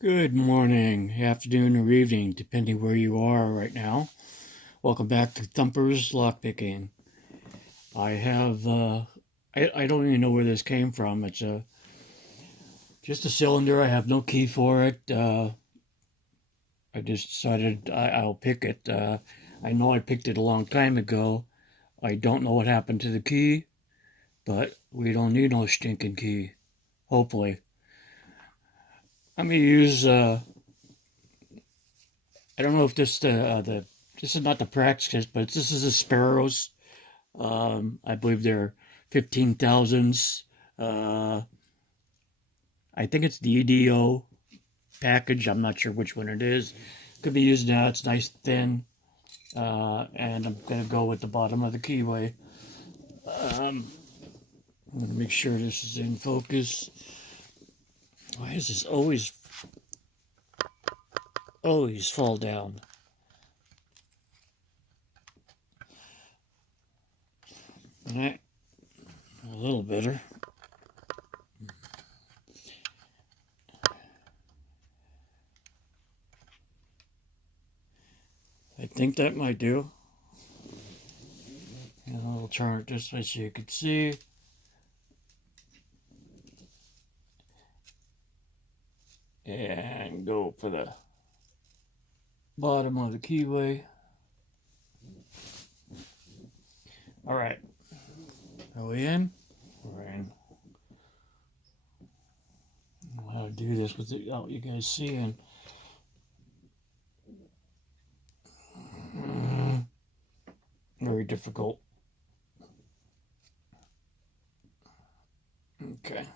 Good morning, afternoon, or evening, depending where you are right now. Welcome back to Thumper's Lockpicking. I have, I don't even know where this came from. It's just a cylinder. I have no key for it. I just decided I'll pick it. I know I picked it a long time ago. I don't know what happened to the key, but we don't need no stinking key. Hopefully. I'm going to use, I don't know if this is not the practice, but this is a Sparrows. I believe they're 15,000s. Uh, I think it's the EDO package. I'm not sure which one it is. Could be used now. It's nice thin. And I'm going to go with the bottom of the keyway. I'm going to make sure this is in focus. Why does this always fall down? All right, a little better. I think that might do. And I'll turn it this way so you can see. And go for the bottom of the keyway. All right. Are we in? We're in. I don't know how to do this without you guys seeing. Very difficult. Okay.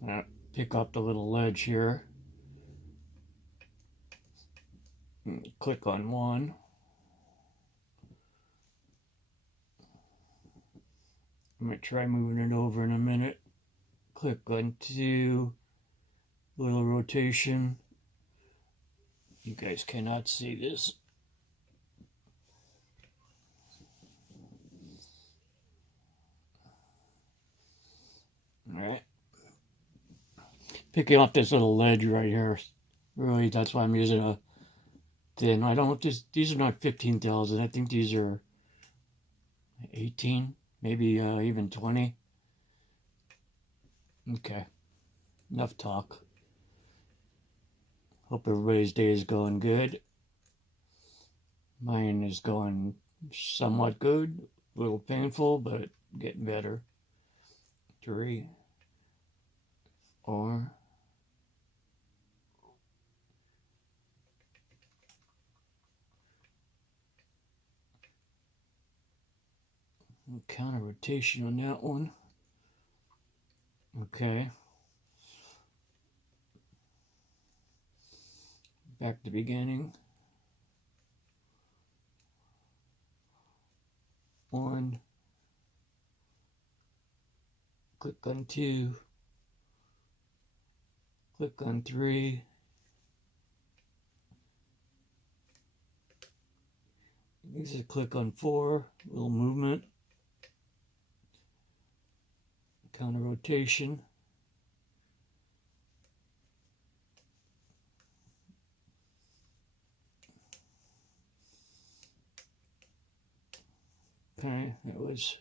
Now pick up the little ledge here. Click on one. I'm going to try moving it over in a minute. Click on two. Little rotation. You guys cannot see this. Alright. Picking off this little ledge right here. Really, that's why I'm using a thin. I don't know if these are not 15,000. I think these are 18, maybe even 20. Okay. Enough talk. Hope everybody's day is going good. Mine is going somewhat good. A little painful, but getting better. 3, 4. Counter rotation on that one. Okay. Back to beginning. 1. Click on 2. Click on 3. This is click on 4. Little movement. Counter rotation. Okay, that was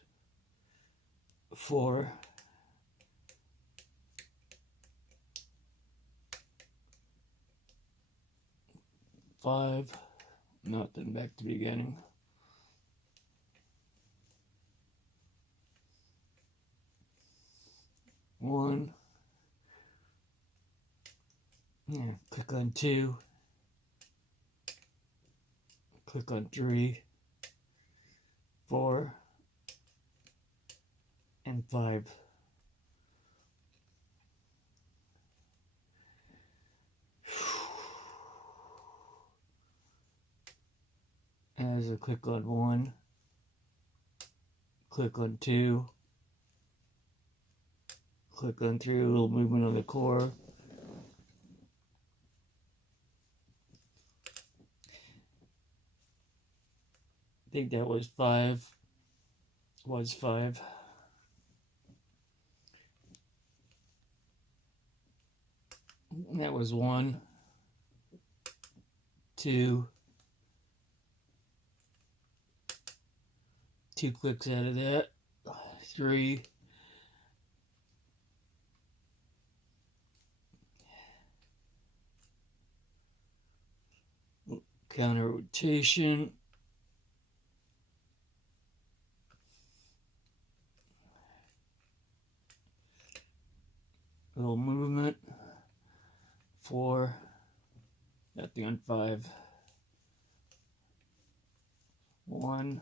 4. Five. Nothing. Back to beginning. 1. Yeah, click on 2. Click on 3. 4. And 5. As I click on 1. Click on 2. Click on 3. A little movement on the core. I think that was 5. Was 5. And that was 1, 2, 2 clicks out of that, 3, counter rotation, little movement, 4, at the end 5, 1,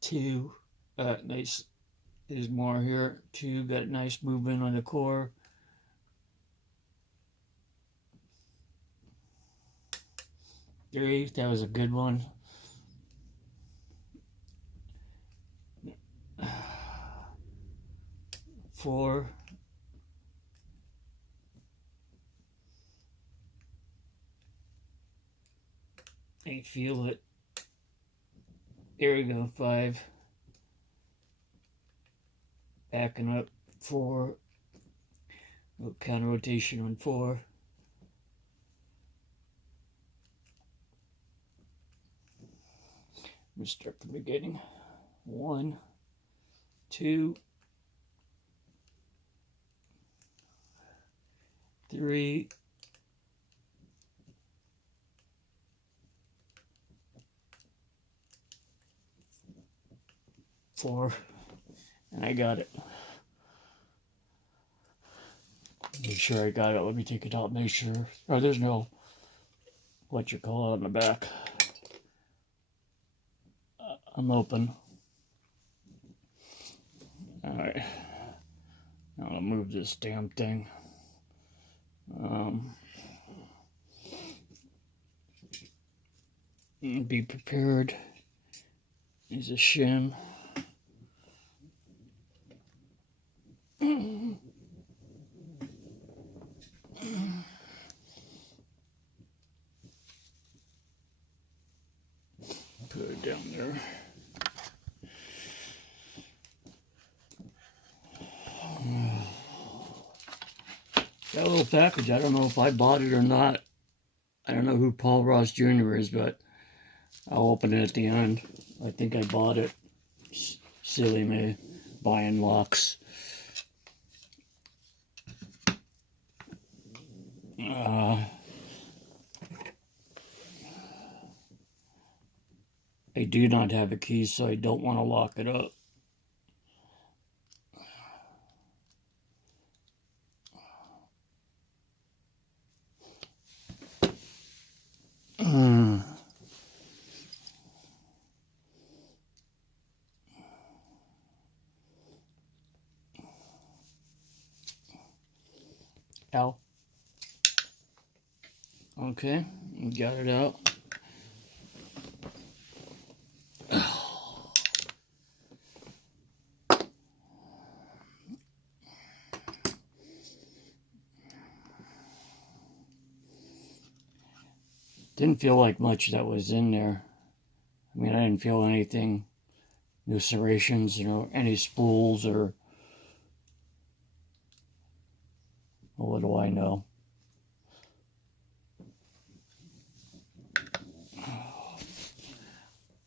2, nice, there's more here, 2, got a nice movement on the core, 3, that was a good one, 4, I feel it, there we go, 5, backing up, 4, little counter rotation on 4, let's start from the beginning, 1, 2, 3, 4, and I got it. Make sure I got it. Let me take it out, make sure. Oh, there's no, what you call it on the back. I'm open. Alright. Now I'll move this damn thing. Be prepared. There's a shim. Put it down there. That little package, I don't know if I bought it or not. I don't know who Paul Ross Jr. is, but I'll open it at the end. I think I bought it. Silly me, buying locks. I do not have a key, so I don't want to lock it up. Ow. Okay, got it out. Didn't feel like much that was in there. I mean, I didn't feel anything, no serrations, any spools or, well, what do I know?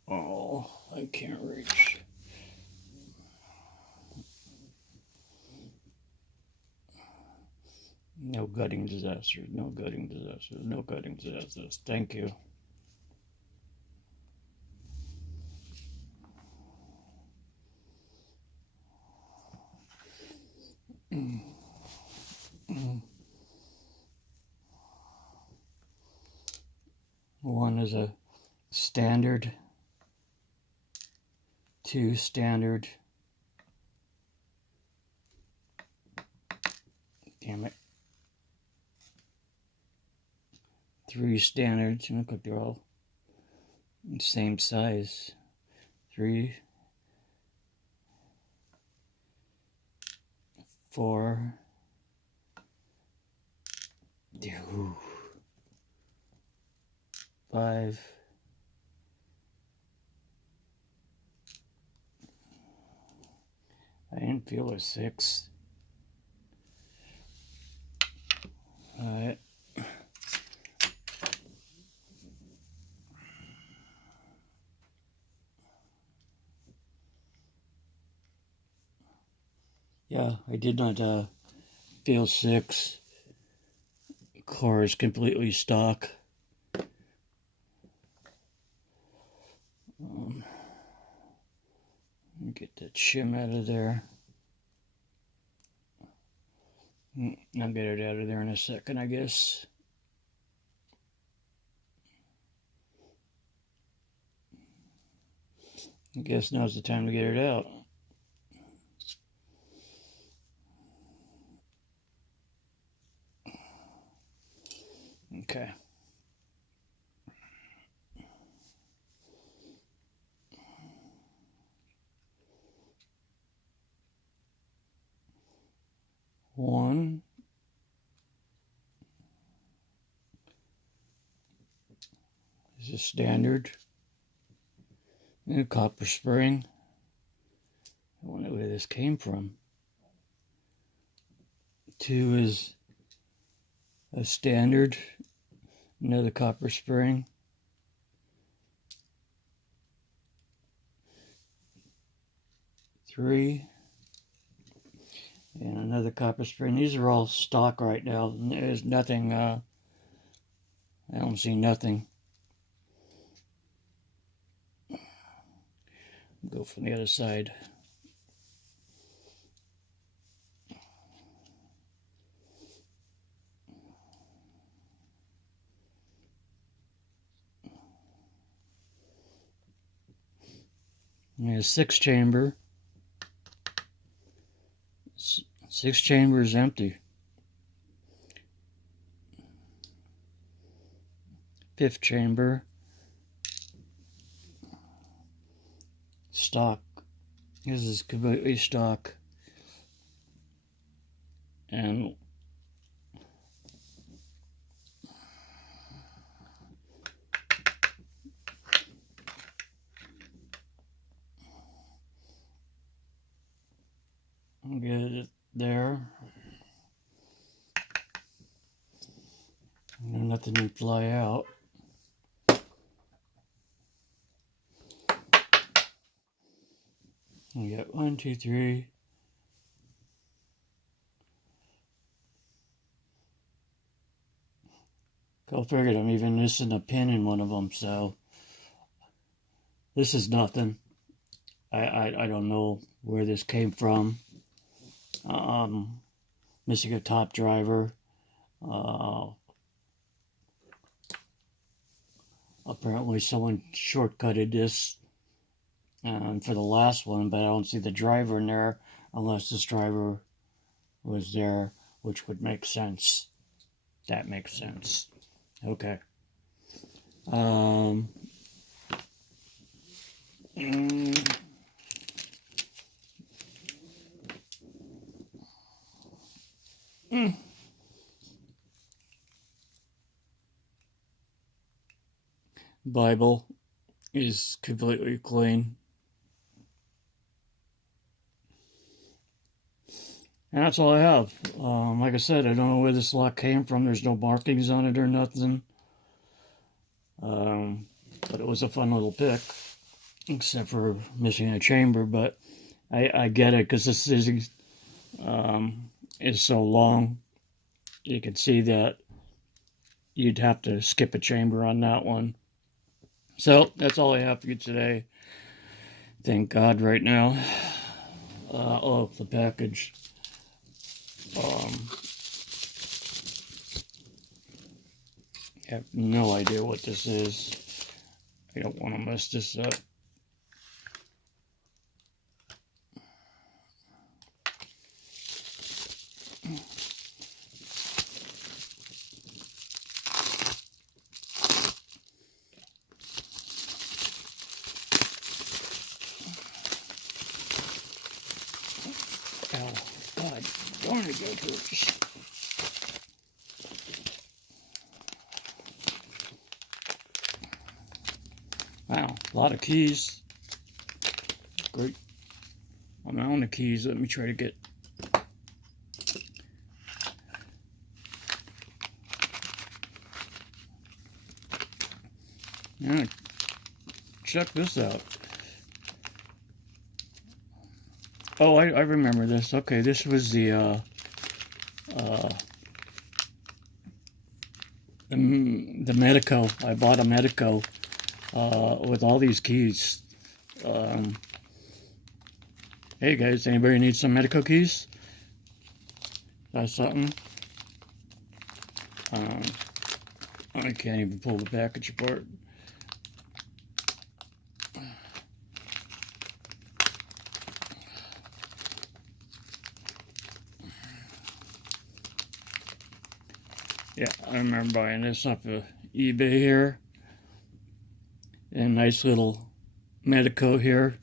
Oh, I can't reach. No gutting disasters, no gutting disasters, no gutting disasters. Thank you. One is a standard, 2 standard. Damn it. 3 standards. Look like they're all the same size. 3, 4. 5. I didn't feel a 6. Alright. Yeah, I did not feel sick. Car is completely stock. Get that shim out of there. I'll get it out of there in a second, I guess. I guess now's the time to get it out. Okay. One. This is standard. And a copper spring. I wonder where this came from. 2 is a standard. Another copper spring. 3. And another copper spring. These are all stock right now. There's nothing, I don't see nothing. Go from the other side. There's 6 chamber. 6 chambers empty. 5th chamber. Stock. This is completely stock. And I'll get it there. Nothing to fly out. We got 1, 2, 3. Go figured, I'm even missing a pin in one of them, so this is nothing. I don't know where this came from. Missing a top driver. Apparently someone shortcutted this for the last one, but I don't see the driver in there unless this driver was there, which would make sense. That makes sense. Okay. Bible is completely clean. And that's all I have. Like I said, I don't know where this lock came from. There's no markings on it or nothing. But it was a fun little pick, except for missing a chamber. But I get it, because this is so long. You can see that you'd have to skip a chamber on that one. So that's all I have for you today. Thank God right now. Oh, the package. I have no idea what this is. I don't want to mess this up. Oh, God, darn it, go to it. Wow, a lot of keys. Great amount of keys. Let me try to get Yeah, check this out. Oh, I remember this. Okay, this was the Medeco. I bought a Medeco with all these keys. Um, hey guys, anybody need some Medeco keys? That's something. I can't even pull the package apart. Yeah, I remember buying this off of eBay here. And nice little Medeco here.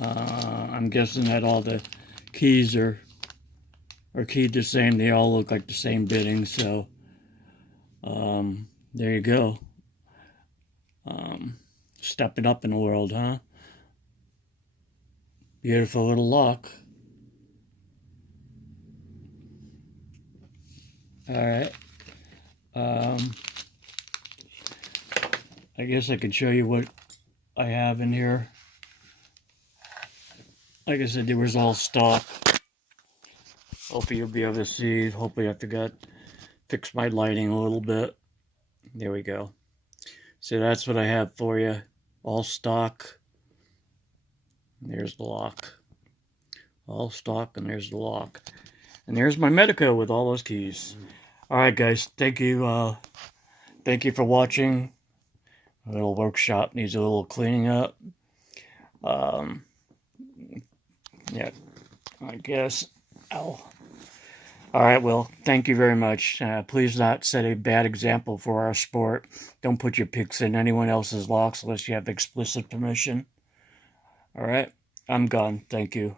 I'm guessing that all the keys are keyed the same. They all look like the same bitting, so there you go. Stepping up in the world, huh? Beautiful little lock. Alright. I guess I can show you what I have in here. Like I said, there was all stock. Hopefully you'll be able to see. Hopefully I fix my lighting a little bit. There we go. So that's what I have for you. All stock. There's the lock. All stock, and there's the lock. And there's my Medeco with all those keys. Alright guys, thank you. Thank you for watching. A little workshop needs a little cleaning up. Yeah, I guess. Ow. Alright, well, thank you very much. Please not set a bad example for our sport. Don't put your picks in anyone else's locks unless you have explicit permission. Alright, I'm gone. Thank you.